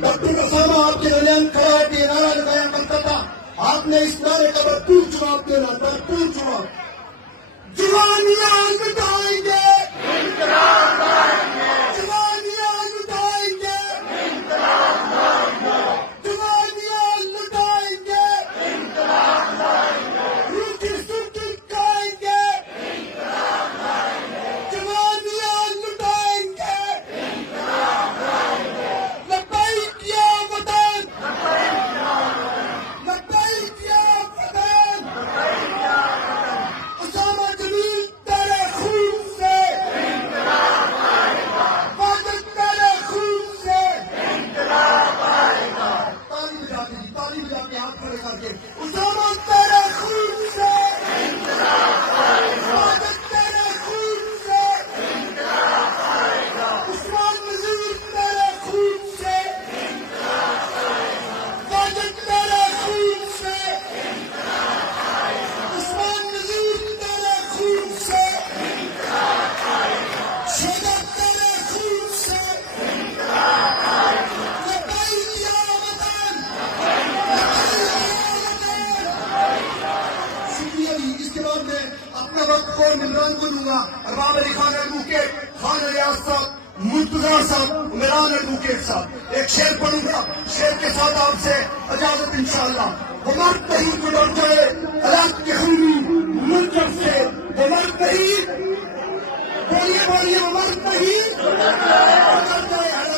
Doctor Usama آپ کے درمیان کھڑا ہو کے نعرہ لگایا کرتا تھا، آپ نے اس نعرے کا بھرپور جواب دینا، بھرپور جواب۔ جوانیاں لٹائیں گے، جوانیاں لٹائیں گے، جوانیاں لٹائیں گے، روٹی سوٹی کھائیں گے، جوانیاں لٹائیں گے، لبیک یا وطن، لبیک یا وطن، اسامہ جمیل تیرے خون سے، واجد تیرے خون سے، تالی بجا کے جی، تالی بجا کے ہاتھ کھڑے کر کے، اسامہ تیرے خون سے، واجد تیرے خون سے، عثمان نذیر تیرے خون سے، واجد تیرے خون سے، عثمان نذیر تیرے خون سے، شجر تیرے خون سے، لبیک یا وطن، شکریہ جی۔ اس کے بعد میں اپنا وقت اور ممبران کو دوں گا، ارباب علی خان ایڈوکیٹ، خان ریاض صاحب، مرتضیٰ صاحب، عمران ایڈوکیٹ صاحب۔ ایک شعر پڑھوں گا، شعر کے ساتھ آپ سے اجازت انشاءاللہ۔ وہ مرد نہیں جو ڈر جائے علاق کے خونی منظر سے، وہ مرد نہیں، بولیے بولیے، وہ مرد نہیں جو ڈر جائے علاق